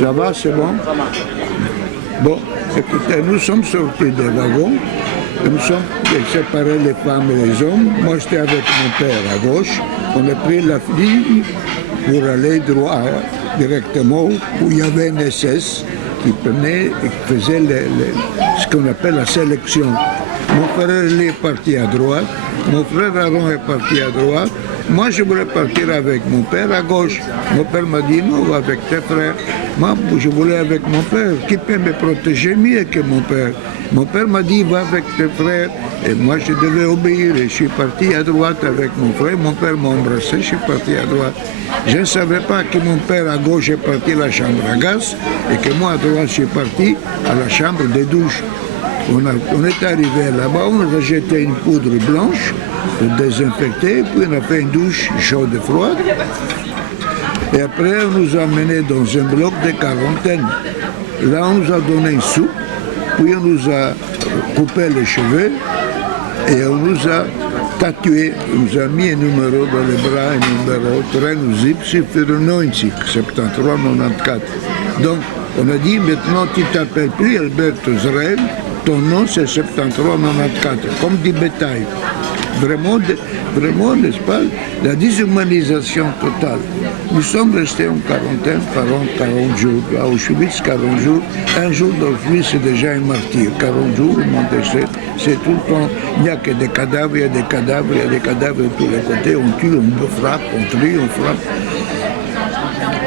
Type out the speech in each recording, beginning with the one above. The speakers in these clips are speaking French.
Ça va, c'est bon? Bon, écoutez, nous sommes sortis des wagons, nous sommes séparés les femmes et les hommes. Moi, j'étais avec mon père à gauche. On a pris la ligne pour aller droit directement où il y avait une SS qui prenait et qui faisait ce qu'on appelle la sélection. Mon frère est parti à droite, mon frère Aaron est parti à droite. Moi, je voulais partir avec mon père à gauche. Mon père m'a dit non, va avec tes frères. Moi, je voulais avec mon père. Qui peut me protéger mieux que mon père? Mon père m'a dit va avec tes frères. Et moi, je devais obéir. Et je suis parti à droite avec mon frère. Mon père m'a embrassé, je suis parti à droite. Je ne savais pas que mon père à gauche est parti à la chambre à gaz et que moi à droite, je suis parti à la chambre de douche. On est arrivé là-bas, on a jeté une poudre blanche pour désinfecter, puis on a fait une douche chaude et froide. Et après, on nous a menés dans un bloc de quarantaine. Là, on nous a donné une soupe, puis on nous a coupé les cheveux et on nous a tatoué, on nous a mis un numéro dans les bras, un numéro 93 73 94. Donc, on a dit, maintenant, tu t'appelles plus Alberto Israel, ton nom c'est 73 94, comme du bétail. Vraiment, n'est-ce pas, la déshumanisation totale. Nous sommes restés en quarantaine pendant 40 jours. À Auschwitz, 40 jours. Un jour d'Auschwitz, c'est déjà un martyr. 40 jours, c'est tout le temps. Il n'y a que des cadavres, il y a des cadavres, il y a des cadavres de tous les côtés. On tue, on frappe, on tue, on frappe.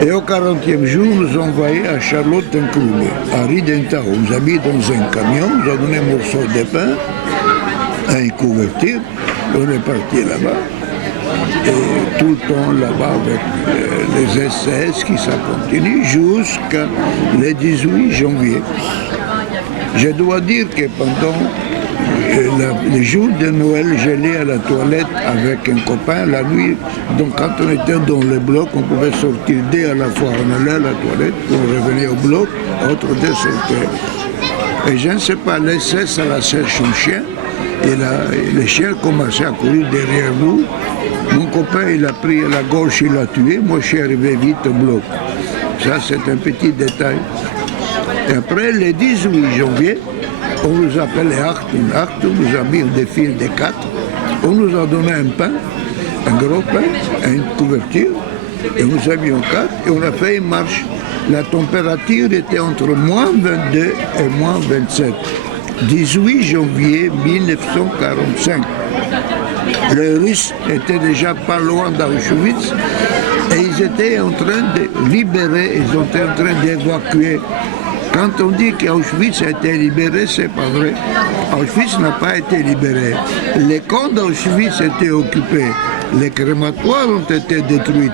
Et au 40e jour, nous avons envoyé à Charlottenkrug, à Ridentau. On nous a mis dans un camion, on nous a donné un morceau de pain, un couverture, on est parti là-bas. Et tout le temps là-bas avec les SS qui ça continue jusqu'à le 18 janvier. Je dois dire que pendant le jour de Noël, j'allais à la toilette avec un copain la nuit. Donc quand on était dans le bloc, on pouvait sortir deux à la fois. On allait à la toilette, on revenait au bloc, autre deux sortaient. Et je ne sais pas, les SS à la cherche un chien, et le chien commençait à courir derrière nous. Mon copain, il a pris à la gauche, il l'a tué. Moi, je suis arrivé vite au bloc. Ça, c'est un petit détail. Et après, le 18 janvier, on nous appelait Achtung. Achtung nous a mis des fils de 4. On nous a donné un pain, un gros pain, une couverture. Et nous avions 4 et on a fait une marche. La température était entre moins 22 et moins 27. 18 janvier 1945. Les Russes étaient déjà pas loin d'Auschwitz et ils étaient en train de libérer, ils étaient en train d'évacuer. Quand on dit qu'Auschwitz a été libéré, c'est pas vrai. Auschwitz n'a pas été libéré. Les camps d'Auschwitz étaient occupés. Les crématoires ont été détruits.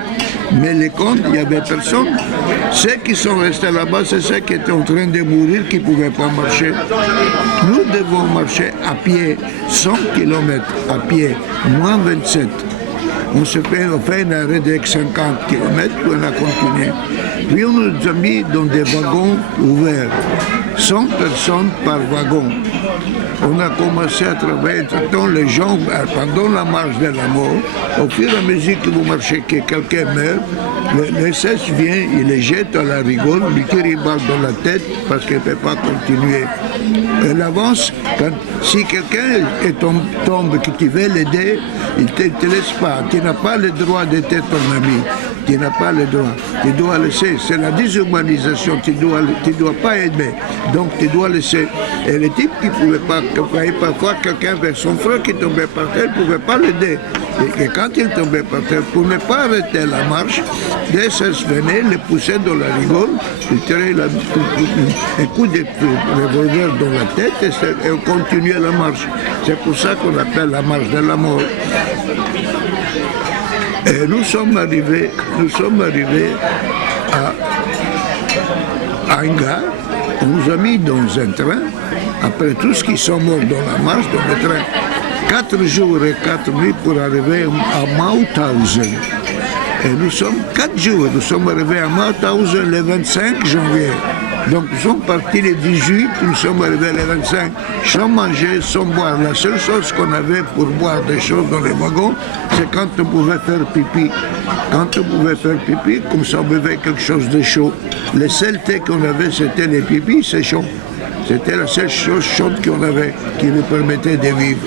Mais les camps, il n'y avait personne. Ceux qui sont restés là-bas, c'est ceux qui étaient en train de mourir, qui ne pouvaient pas marcher. Nous devons marcher à pied, 100 km à pied, moins 27. On fait un arrêt de 50 km, puis on a continué. Puis on nous a mis dans des wagons ouverts, 100 personnes par wagon. On a commencé à travailler, entre-temps, les gens, pendant la marche de la mort, au fur et à mesure que vous marchez, que quelqu'un meurt, le SS vient, il les jette à la rigole, lui tire une balle dans la tête parce qu'il ne peut pas continuer. Elle avance, si quelqu'un tombe, que tu veux l'aider, il ne te laisse pas. Tu n'as pas le droit d'être ton ami. Tu n'as pas le droit. Tu dois laisser. C'est la déshumanisation. Tu ne dois pas aimer. Donc tu dois laisser. Et les types qui ne pouvaient pas, parfois quelqu'un vers son frère qui tombait par terre, ne pouvait pas l'aider. Et quand il tombait par terre, pour ne pas arrêter la marche, des SS venaient, les poussaient dans la rigole, ils tiraient un coup de revolver dans la tête et on continuait la marche. C'est pour ça qu'on appelle la marche de la mort. Et nous sommes arrivés à une gare, on nous a mis dans un train, après tous ceux qui sont morts dans la marche, dans le train, 4 jours et 4 nuits pour arriver à Mauthausen. Et nous sommes 4 jours, nous sommes arrivés à Mauthausen le 25 janvier. Donc nous sommes partis les 18, nous sommes arrivés les 25, sans manger, sans boire. La seule chose qu'on avait pour boire des choses dans les wagons, c'est quand on pouvait faire pipi. Quand on pouvait faire pipi, comme ça on buvait quelque chose de chaud. Le seul thé qu'on avait, c'était les pipis, c'est chaud. C'était la seule chose chaude qu'on avait, qui nous permettait de vivre.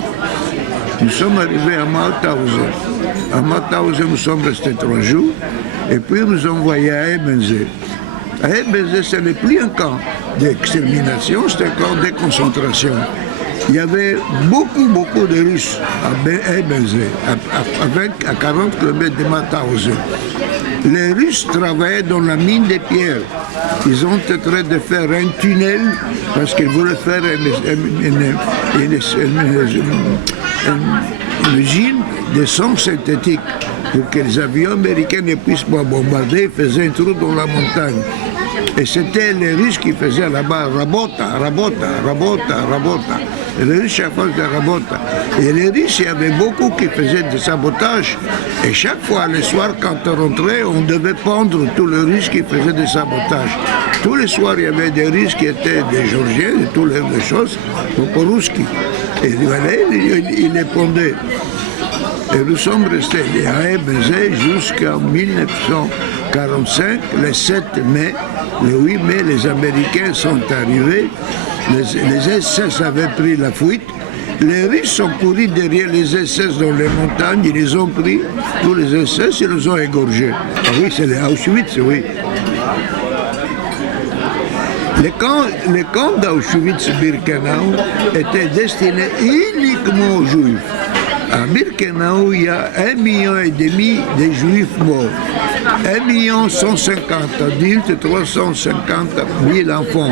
Nous sommes arrivés à Mauthausen. À Mauthausen, nous sommes restés 3 jours, et puis nous sommes envoyés à Ebensee. À Ebensee, ce n'est plus un camp d'extermination, c'est un camp de concentration. Il y avait beaucoup de Russes à Ebensee, à 40 km de Mauthausen. Les Russes travaillaient dans la mine de pierre. Ils ont été en train de faire un tunnel parce qu'ils voulaient faire une usine de sang synthétique pour que les avions américains ne puissent pas bombarder, ils faisaient un trou dans la montagne. Et c'était les Russes qui faisaient là-bas rabota. Les Russes chaque fois faisaient rabota. Et les Russes, il y avait beaucoup qui faisaient du sabotage. Et chaque fois, le soir, quand on rentrait, on devait pendre tous les Russes qui faisaient du sabotage. Tous les soirs, il y avait des Russes qui étaient des Georgiens, de toutes les choses, Poporouski. Et il les pondait. Et nous sommes restés à Ebensee jusqu'en 1945, le 7 mai. Le 8 mai, les Américains sont arrivés. Les SS avaient pris la fuite. Les Russes sont courus derrière les SS dans les montagnes. Ils les ont pris, tous les SS, ils les ont égorgés. Ah oui, c'est les Auschwitz, oui. Les camps d'Auschwitz-Birkenau étaient destinés uniquement aux Juifs. À Birkenau, il y a 1,5 million de Juifs morts. 1 150 000 adultes, 350 000 enfants.